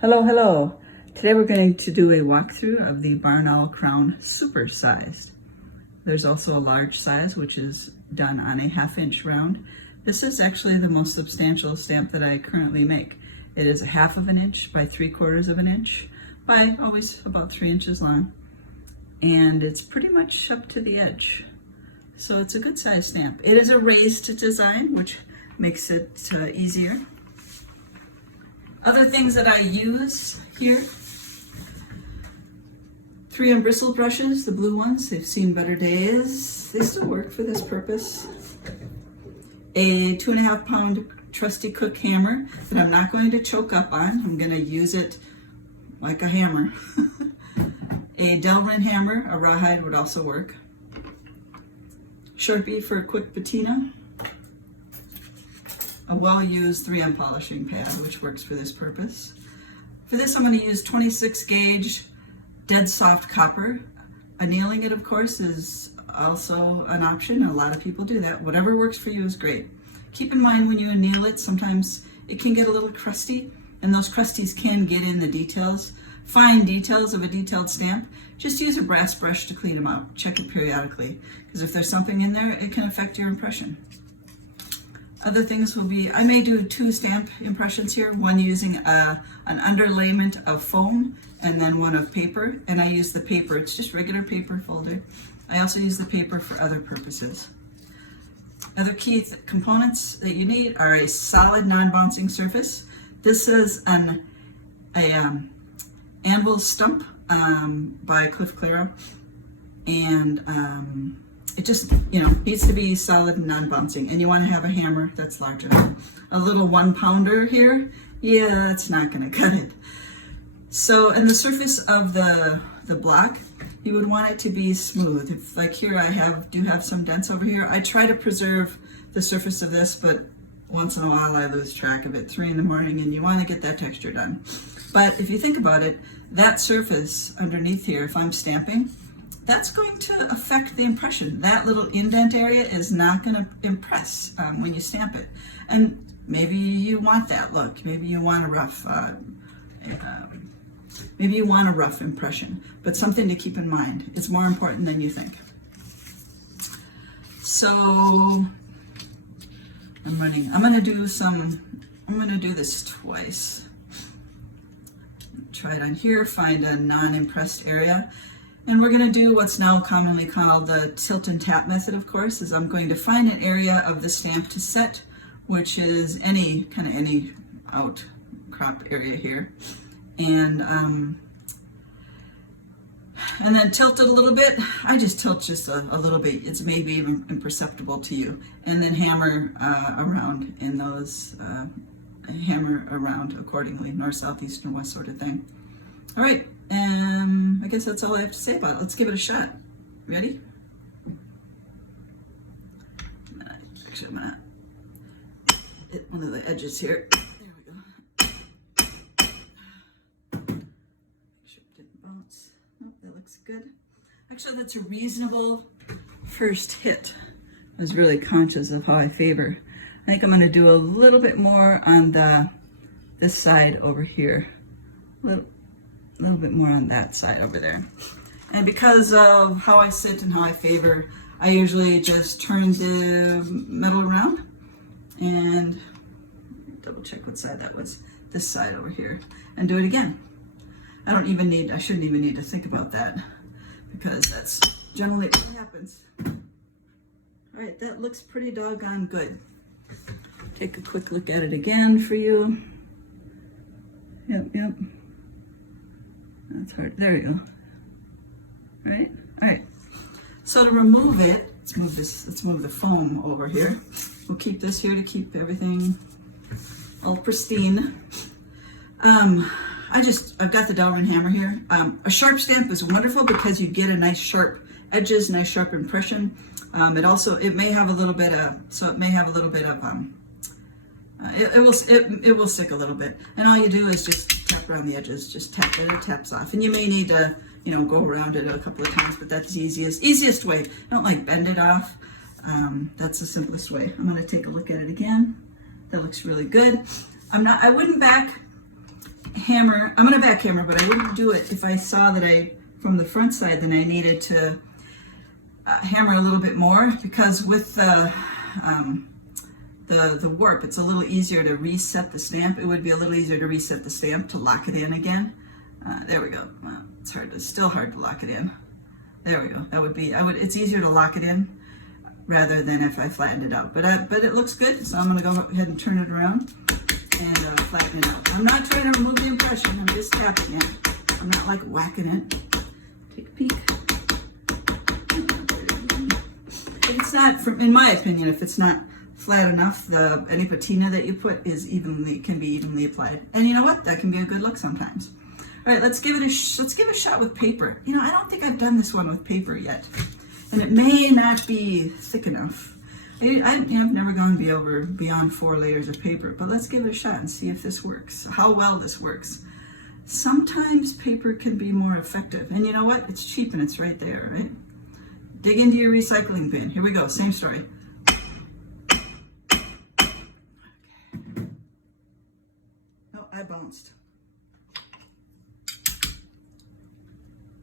Hello, hello. Today we're going to do a walkthrough of the Barn Owl Crown Super Sized. There's also a large size, which is done on a 1/2 inch round. This is actually the most substantial stamp that I currently make. It is 1/2 inch by 3/4 inch by always about 3 inches long. And it's pretty much up to the edge. So it's a good size stamp. It is a raised design, which makes it easier. Other things that I use here, 3M bristle brushes, the blue ones, they've seen better days. They still work for this purpose. A 2.5 pound trusty cook hammer that I'm not going to choke up on. I'm going to use it like a hammer. A Delrin hammer, a rawhide would also work. Sharpie for a quick patina. A well-used 3M polishing pad, which works for this purpose. For this, I'm going to use 26 gauge dead soft copper. Annealing it, of course, is also an option. A lot of people do that. Whatever works for you is great. Keep in mind when you anneal it, sometimes it can get a little crusty, and those crusties can get in the details. Fine details of a detailed stamp. Just use a brass brush to clean them out. Check it periodically, because if there's something in there, it can affect your impression. Other things will be, I may do 2 stamp impressions here, one using an underlayment of foam and then one of paper. And I use the paper, it's just regular paper folder. I also use the paper for other purposes. Other key components that you need are a solid non-bouncing surface. This is an anvil stump by Cliff Claro, and it just, needs to be solid and non-bouncing, and you want to have a hammer that's large enough. A little 1 pounder here, yeah, it's not going to cut it. So, and the surface of the block, you would want it to be smooth. If, like here, I do have some dents over here. I try to preserve the surface of this, but once in a while I lose track of it. 3 in the morning, and you want to get that texture done. But if you think about it, that surface underneath here, if I'm stamping, that's going to affect the impression. That little indent area is not going to impress when you stamp it. And maybe you want that look. Maybe you want a rough, impression. But something to keep in mind. It's more important than you think. So I'm going to do this twice. Try it on here. Find a non-impressed area. And we're going to do what's now commonly called the tilt and tap method, of course, is I'm going to find an area of the stamp to set, which is any outcrop area here. And then tilt it a little bit. I just tilt just a little bit. It's maybe even imperceptible to you. And then hammer around in those, hammer around accordingly, north, south, east, and west sort of thing. All right. I guess that's all I have to say about it. Let's give it a shot. Ready? Actually, I'm gonna hit one of the edges here. There we go. Make sure it didn't bounce. Nope, that looks good. Actually, that's a reasonable first hit. I was really conscious of how I favor. I think I'm gonna do a little bit more on this side over here. A little bit more on that side over there. And because of how I sit and how I favor, I usually just turn the metal around and double check what side that was. This side over here, and do it again. I shouldn't even need to think about that, because that's generally what happens. All right, that looks pretty doggone good. Take a quick look at it again for you. Yep. That's hard. There we go. Right? All right. So to remove it, let's move the foam over here. We'll keep this here to keep everything all pristine. I've got the Delrin hammer here. A sharp stamp is wonderful because you get a nice sharp edges, nice sharp impression. It may have a little bit of, it will stick a little bit. And all you do is just tap around the edges, just tap it, it taps off. And you may need to, go around it a couple of times, but that's the easiest way. Don't bend it off. That's the simplest way. I'm gonna take a look at it again. That looks really good. I wouldn't back hammer. I'm going to back hammer, but I wouldn't do it if I saw that from the front side, then I needed to hammer a little bit more, because with the warp, it's a little easier to reset the stamp. It would be a little easier to reset the stamp to lock it in again. There we go. It's still hard to lock it in. There we go. It's easier to lock it in rather than if I flattened it out. But it looks good, so I'm going to go ahead and turn it around and flatten it out. I'm not trying to remove the impression. I'm just tapping it. I'm not like whacking it. Take a peek. If it's not, in my opinion, if it's not flat enough, any patina that you put can be evenly applied. And you know what? That can be a good look sometimes. All right, let's give it a shot with paper. You know, I don't think I've done this one with paper yet, and it may not be thick enough. I've never gone beyond 4 layers of paper, but let's give it a shot and see if this works, how well this works. Sometimes paper can be more effective, and you know what? It's cheap and it's right there, right? Dig into your recycling bin. Here we go, same story. Okay. Oh, I bounced.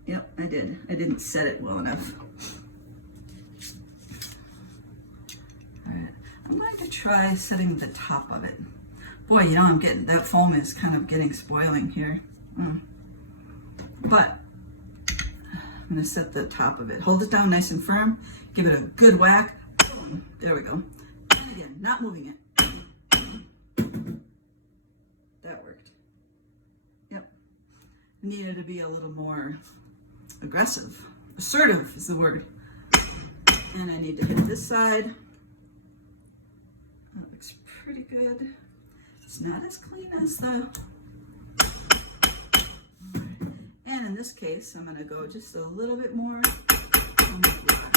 Yep, I did. I didn't set it well enough. I'm going to try setting the top of it. Boy, you know, that foam is kind of getting spoiling here. But I'm going to set the top of it. Hold it down nice and firm. Give it a good whack. Boom. There we go. And again, not moving it. That worked. Yep. Needed to be a little more aggressive. Assertive is the word. And I need to hit this side. That looks pretty good. It's not as clean as the... And in this case, I'm going to go just a little bit more on the block,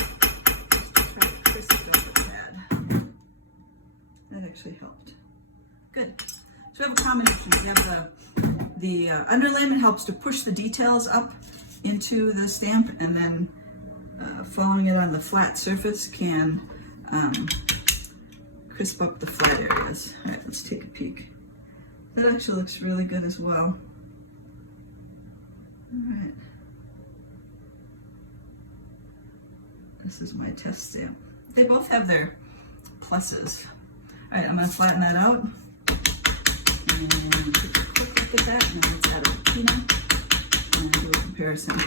just to try to crisp up the pad. That actually helped. Good. So we have a combination. We have the underlayment helps to push the details up into the stamp, and then following it on the flat surface can crisp up the flat areas. All right, let's take a peek. That actually looks really good as well. All right. This is my test stamp. They both have their pluses. All right, I'm going to flatten that out. And take a quick look at that, and then let's add a patina and do a comparison.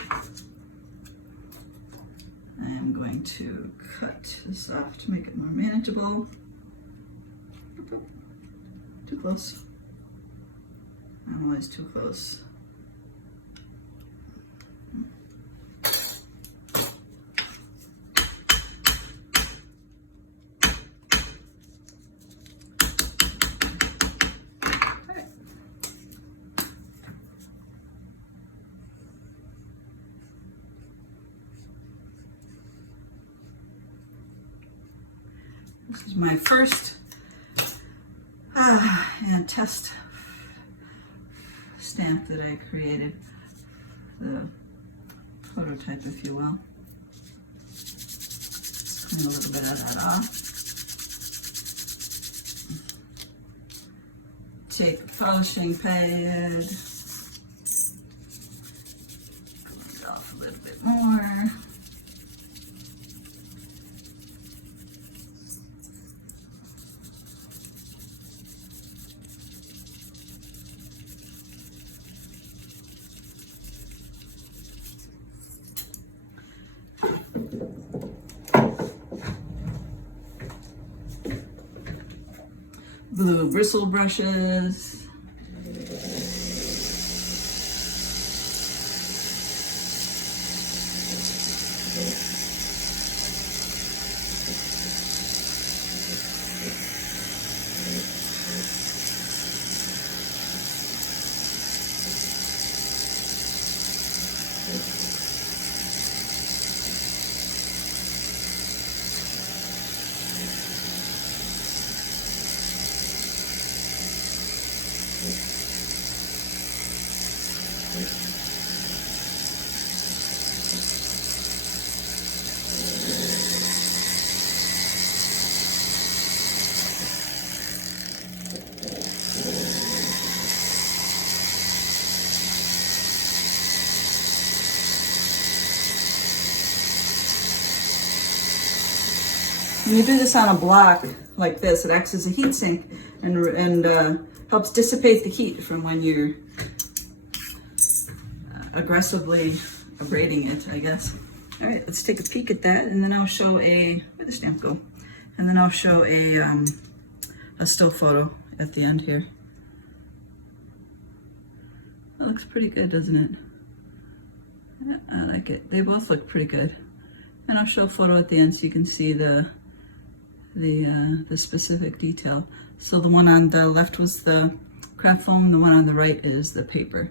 I'm going to cut this off to make it more manageable. Too close. I'm always too close. This is my first and test stamp that I created, the prototype, if you will. Clean a little bit of that off. Take a polishing pad, clean it off a little bit more. Blue bristle brushes. When you do this on a block like this, it acts as a heat sink and helps dissipate the heat from when you're aggressively abrading it, I guess. All right, let's take a peek at that, and then I'll show where'd the stamp go? And then I'll show a still photo at the end here. That looks pretty good, doesn't it? I like it. They both look pretty good. And I'll show a photo at the end so you can see the specific detail. So the one on the left was the craft foam, the one on the right is the paper.